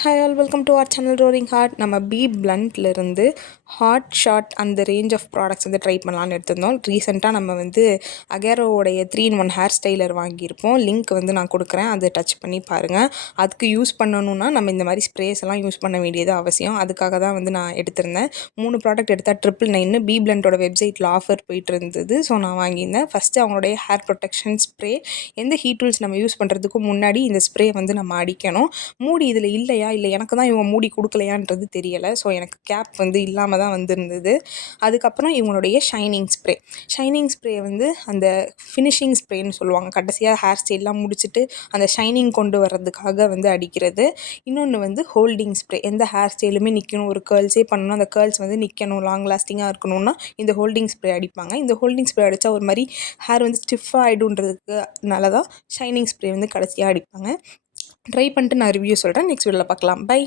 Hi all welcome to our channel roaring heart. நம்ம பி பிளண்ட்லேருந்து ஹாட் ஷார்ட் அந்த ரேஞ்ச் ஆஃப் ப்ராடக்ட்ஸ் வந்து ட்ரை பண்ணலான்னு எடுத்திருந்தோம். ரீசெண்டாக நம்ம வந்து அகேரோவுடைய 3-in-1 ஹேர் ஸ்டைலர் வாங்கியிருப்போம். லிங்க் வந்து நான் கொடுக்குறேன், அதை டச் பண்ணி பாருங்கள். அதுக்கு யூஸ் பண்ணணுன்னா நம்ம இந்த மாதிரி ஸ்ப்ரேஸ் எல்லாம் யூஸ் பண்ண வேண்டியது அவசியம். அதுக்காக தான் வந்து நான் எடுத்திருந்தேன். 3 ப்ராடக்ட் எடுத்தால் 999 பி பிளண்டோட வெப்சைட்டில் ஆஃபர் போயிட்டு இருந்தது. ஸோ நான் வாங்கியிருந்தேன். ஃபஸ்ட்டு அவங்களுடைய ஹேர் ப்ரொடெக்ஷன் ஸ்ப்ரே. எந்த ஹீட் டூல்ஸ் நம்ம யூஸ் பண்ணுறதுக்கு முன்னாடி இந்த ஸ்ப்ரே வந்து நம்ம அடிக்கணும். மூடி இதில் இல்லையா, இல்லை எனக்கு தான் இவங்க மூடி கொடுக்கலையான்றது தெரியலை. ஸோ எனக்கு கேப் வந்து இல்லாமல் தான் வந்திருந்தது. அதுக்கப்புறம் இவங்களுடைய ஷைனிங் ஸ்ப்ரே வந்து அந்த ஃபினிஷிங் ஸ்ப்ரேன்னு சொல்லுவாங்க. கடைசியாக ஹேர் ஸ்டைல்லாம் முடிச்சுட்டு அந்த ஷைனிங் கொண்டு வர்றதுக்காக வந்து அடிக்கிறது. இன்னொன்று வந்து ஹோல்டிங் ஸ்ப்ரே. எந்த ஹேர் ஸ்டைலுமே நிற்கணும், ஒரு கேர்ள்ஸே பண்ணணும், அந்த கேர்ள்ஸ் வந்து நிற்கணும், லாங் லாஸ்டிங்காக இருக்கணும்னா இந்த ஹோல்டிங் ஸ்ப்ரே அடிப்பாங்க. இந்த ஹோல்டிங் ஸ்ப்ரே அடித்தா ஒரு மாதிரி ஹேர் வந்து ஸ்டிஃபாக ஆகிடுன்றதுக்குனால தான் ஷைனிங் ஸ்ப்ரே வந்து கடைசியாக அடிப்பாங்க. ட்ரை பண்ணிட்டு நான் ரிவ்யூ சொல்கிறேன். நெக்ஸ்ட் வீடியோவில் பார்க்கலாம். பை.